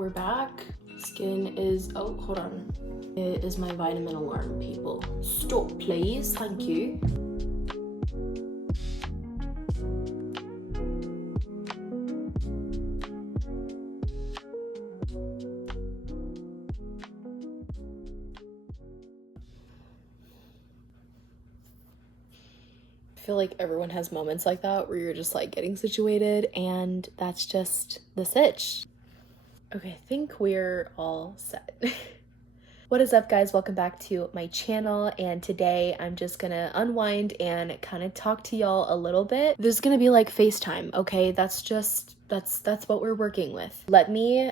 We're back. Skin is, oh, hold on. It is my vitamin alarm, people. Stop, please. Thank you. I feel like everyone has moments like that where you're just like getting situated and that's just the sitch. Okay, I think we're all set. What is up, guys? Welcome back to my channel, and today I'm just gonna unwind and kind of talk to y'all a little bit. This is gonna be like FaceTime, okay? That's what we're working with. Let me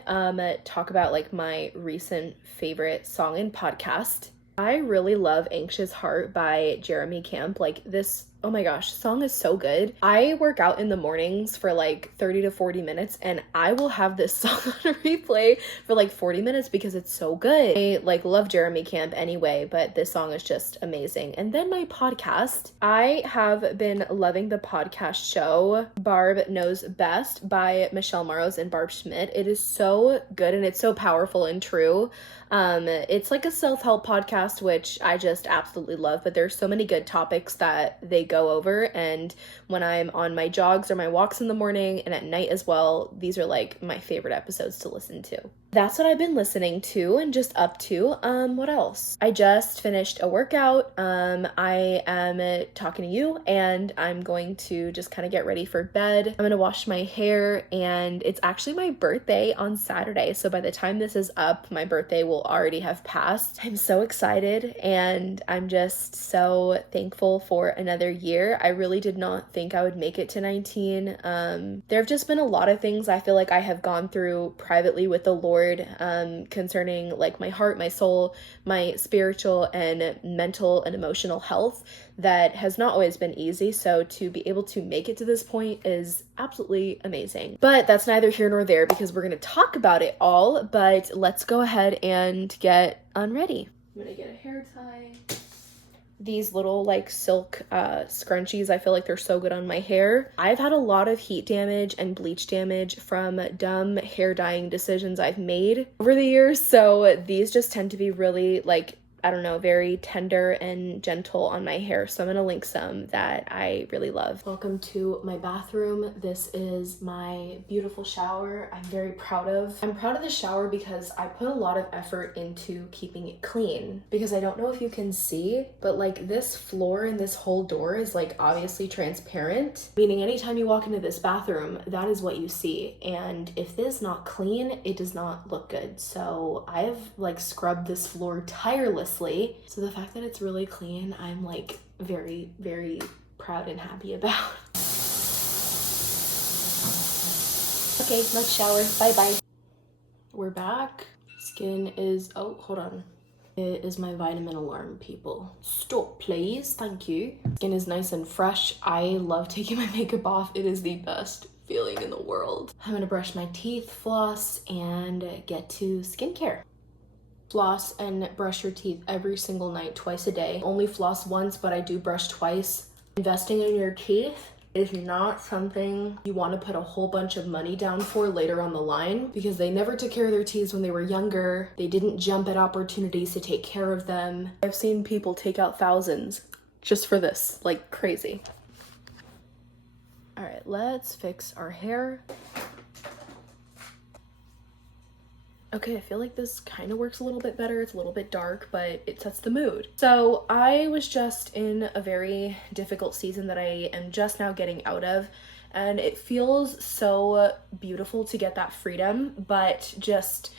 talk about like my recent favorite song and podcast. I really love Anxious Heart by Jeremy Camp. Like this, oh my gosh, song is so good. I work out in the mornings for like 30 to 40 minutes and I will have this song on a replay for like 40 minutes because it's so good. I like love Jeremy Camp anyway, but this song is just amazing. And then my podcast, I have been loving the podcast show Barb Knows Best by Michelle Marros and Barb Schmidt. It is so good and it's so powerful and true. It's like a self-help podcast, which I just absolutely love, but there's so many good topics that they go over, and when I'm on my jogs or my walks in the morning and at night as well, these are like my favorite episodes to listen to. That's what I've been listening to and just up to. What else? I just finished a workout. I am talking to you and I'm going to just kind of get ready for bed. I'm gonna wash my hair, and it's actually my birthday on Saturday. So by the time this is up, my birthday will already have passed. I'm so excited and I'm just so thankful for another year. I really did not think I would make it to 19. There have just been a lot of things I feel like I have gone through privately with the Lord concerning like my heart, my soul, my spiritual and mental and emotional health that has not always been easy. So to be able to make it to this point is absolutely amazing. But that's neither here nor there because we're going to talk about it all, but let's go ahead and get unready. I'm going to get a hair tie. These little like silk scrunchies, I feel like they're so good on my hair. I've had a lot of heat damage and bleach damage from dumb hair dyeing decisions I've made over the years, so these just tend to be really like, I don't know, very tender and gentle on my hair. So I'm gonna link some that I really love. Welcome to my bathroom. This is my beautiful shower I'm very proud of. I'm proud of the shower because I put a lot of effort into keeping it clean, because I don't know if you can see, but like this floor and this whole door is like obviously transparent, meaning anytime you walk into this bathroom, that is what you see. And if this is not clean, it does not look good. So I have like scrubbed this floor tirelessly. So the fact that it's really clean, I'm like very, very proud and happy about. Okay, let's shower. Bye-bye. We're back. Skin is, oh, hold on. It is my vitamin alarm, people. Stop, please. Thank you. Skin is nice and fresh. I love taking my makeup off. It is the best feeling in the world. I'm gonna brush my teeth, floss, and get to skincare. Floss and brush your teeth every single night, twice a day. Only floss once, but I do brush twice. Investing in your teeth is not something you want to put a whole bunch of money down for later on the line, because they never took care of their teeth when they were younger. They didn't jump at opportunities to take care of them. I've seen people take out thousands just for this, like crazy. All right, let's fix our hair. Okay, I feel like this kind of works a little bit better. It's a little bit dark, but it sets the mood. So I was just in a very difficult season that I am just now getting out of, and it feels so beautiful to get that freedom, but just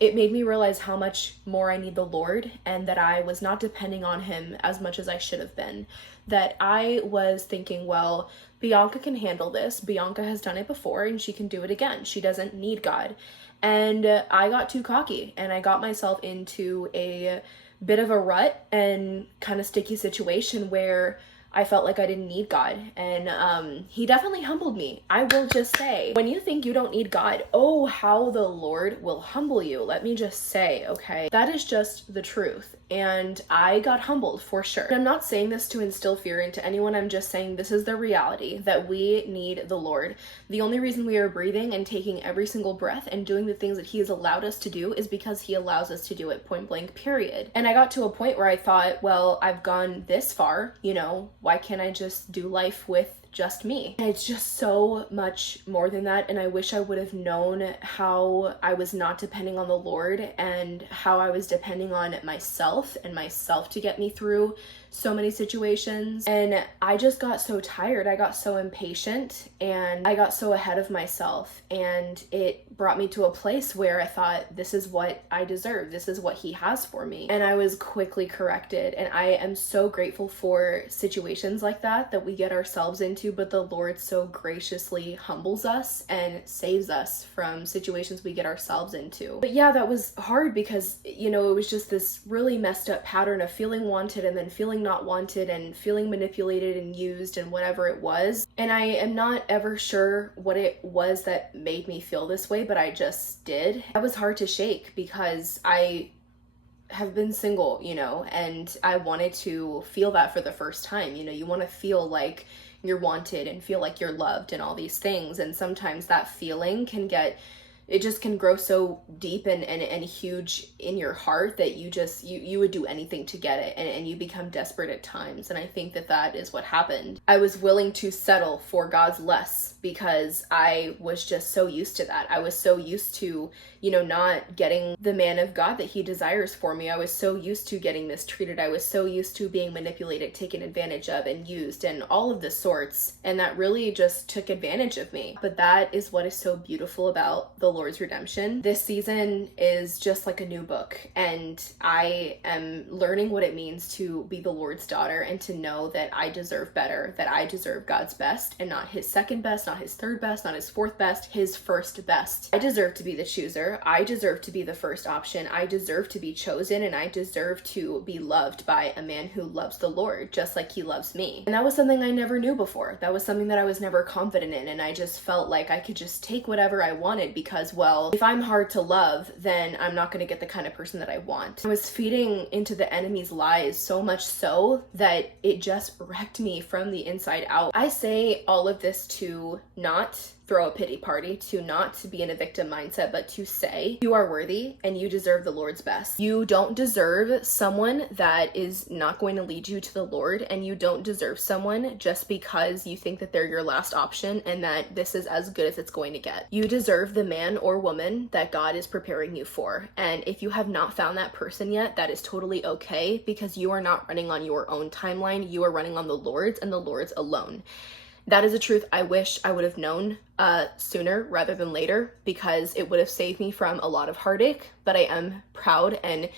it made me realize how much more I need the Lord, and that I was not depending on him as much as I should have been. That I was thinking, well, Bianca can handle this. Bianca has done it before and she can do it again. She doesn't need God. And I got too cocky and I got myself into a bit of a rut and kind of sticky situation where I felt like I didn't need God. And he definitely humbled me. I will just say, when you think you don't need God, oh, how the Lord will humble you. Let me just say, okay? That is just the truth. And I got humbled for sure. I'm not saying this to instill fear into anyone. I'm just saying this is the reality, that we need the Lord. The only reason we are breathing and taking every single breath and doing the things that he has allowed us to do is because he allows us to do it, point blank, period. And I got to a point where I thought, well, I've gone this far, why can't I just do life with just me? And it's just so much more than that. And I wish I would have known how I was not depending on the Lord and how I was depending on myself to get me through so many situations. And I just got so tired. I got so impatient and I got so ahead of myself. And it brought me to a place where I thought, this is what I deserve. This is what he has for me. And I was quickly corrected. And I am so grateful for situations like that we get ourselves into, but the Lord so graciously humbles us and saves us from situations we get ourselves into. But yeah, that was hard because, it was just this really messed up pattern of feeling wanted and then feeling not wanted and feeling manipulated and used and whatever it was. And I am not ever sure what it was that made me feel this way, but I just did. That was hard to shake because I have been single, and I wanted to feel that for the first time. You want to feel like you're wanted and feel like you're loved and all these things. And sometimes that feeling can grow so deep and huge in your heart that you would do anything to get it, and you become desperate at times. And I think that is what happened. I was willing to settle for God's less because I was just so used to that. I was so used to, not getting the man of God that he desires for me. I was so used to getting mistreated. I was so used to being manipulated, taken advantage of, and used, and all of the sorts. And that really just took advantage of me. But that is what is so beautiful about the Lord's redemption. This season is just like a new book, and I am learning what it means to be the Lord's daughter and to know that I deserve better, that I deserve God's best and not his second best, not his third best, not his fourth best, his first best. I deserve to be the chooser. I deserve to be the first option. I deserve to be chosen, and I deserve to be loved by a man who loves the Lord just like he loves me. And that was something I never knew before. That was something that I was never confident in, and I just felt like I could just take whatever I wanted because, well, if I'm hard to love, then I'm not going to get the kind of person that I want. I was feeding into the enemy's lies so much so that it just wrecked me from the inside out. I say all of this to not throw a pity party, to not be in a victim mindset, but to say you are worthy and you deserve the Lord's best. You don't deserve someone that is not going to lead you to the Lord, and you don't deserve someone just because you think that they're your last option and that this is as good as it's going to get. You deserve the man or woman that God is preparing you for. And if you have not found that person yet, that is totally okay, because you are not running on your own timeline. You are running on the Lord's, and the Lord's alone. That is a truth I wish I would have known sooner rather than later, because it would have saved me from a lot of heartache. But I am proud and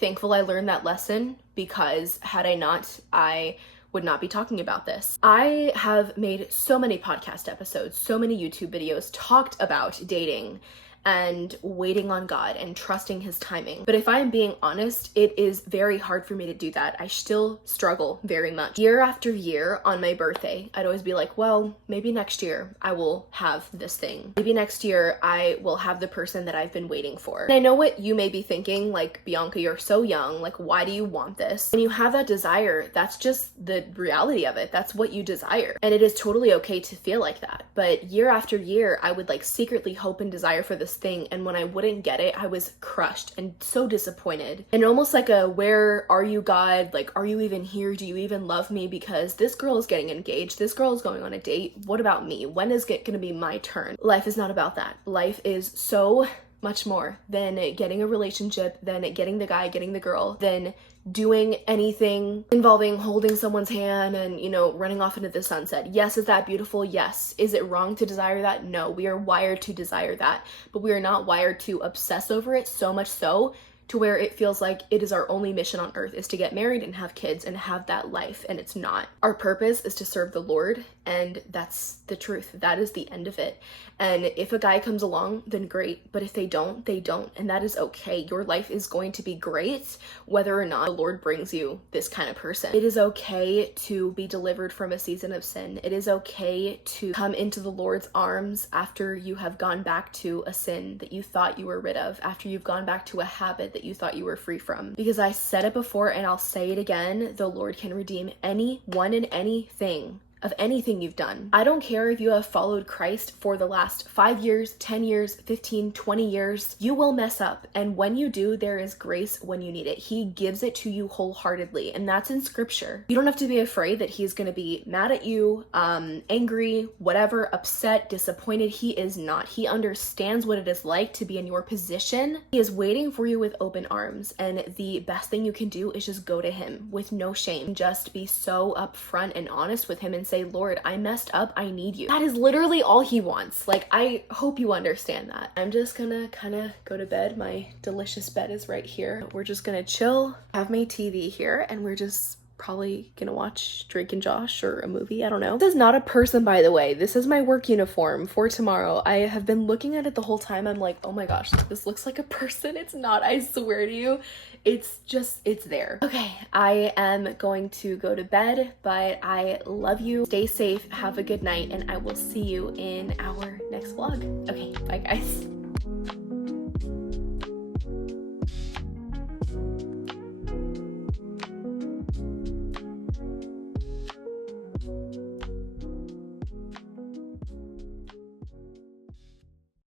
thankful I learned that lesson, because had I not, I would not be talking about this. I have made so many podcast episodes, so many YouTube videos, talked about dating and waiting on God and trusting his timing. But if I am being honest, it is very hard for me to do that. I still struggle very much. Year after year on my birthday, I'd always be like, well, maybe next year I will have this thing. Maybe next year I will have the person that I've been waiting for. And I know what you may be thinking, like, Bianca, you're so young. Like, why do you want this? When you have that desire, that's just the reality of it. That's what you desire. And it is totally okay to feel like that. But year after year, I would secretly hope and desire for this thing, and when I wouldn't get it, I was crushed and so disappointed, and almost like a, where are you, God? Like, are you even here? Do you even love me? Because this girl is getting engaged, this girl is going on a date, what about me? When is it gonna be my turn? Life is not about that. Life is so much more than getting a relationship, than getting the guy, getting the girl, than doing anything involving holding someone's hand and, running off into the sunset. Yes, is that beautiful? Yes. Is it wrong to desire that? No, we are wired to desire that, but we are not wired to obsess over it so much so to where it feels like it is our only mission on earth is to get married and have kids and have that life, and it's not. Our purpose is to serve the Lord, and that's the truth. That is the end of it. And if a guy comes along, then great, but if they don't, they don't, and that is okay. Your life is going to be great whether or not the Lord brings you this kind of person. It is okay to be delivered from a season of sin. It is okay to come into the Lord's arms after you have gone back to a sin that you thought you were rid of, after you've gone back to a habit that you thought you were free from. Because I said it before and I'll say it again, the Lord can redeem anyone and anything of anything you've done. I don't care if you have followed Christ for the last 5 years, 10 years, 15, 20 years, you will mess up. And when you do, there is grace when you need it. He gives it to you wholeheartedly, and that's in scripture. You don't have to be afraid that he's gonna be mad at you, angry, whatever, upset, disappointed. He is not. He understands what it is like to be in your position. He is waiting for you with open arms, and the best thing you can do is just go to him with no shame. Just be so upfront and honest with him and say, Lord, I messed up, I need you. That is literally all he wants. Like, I hope you understand that. I'm just gonna kind of go to bed. My delicious bed is right here. We're just gonna chill, have my TV here, and we're just probably gonna watch Drake and Josh or a movie. I don't know. This is not a person, by the way. This is my work uniform for tomorrow. I have been looking at it the whole time. I'm like, oh my gosh, this looks like a person. It's not, I swear to you. It's just, it's there. Okay, I am going to go to bed, but I love you. Stay safe, have a good night, and I will see you in our next vlog. Okay, bye guys.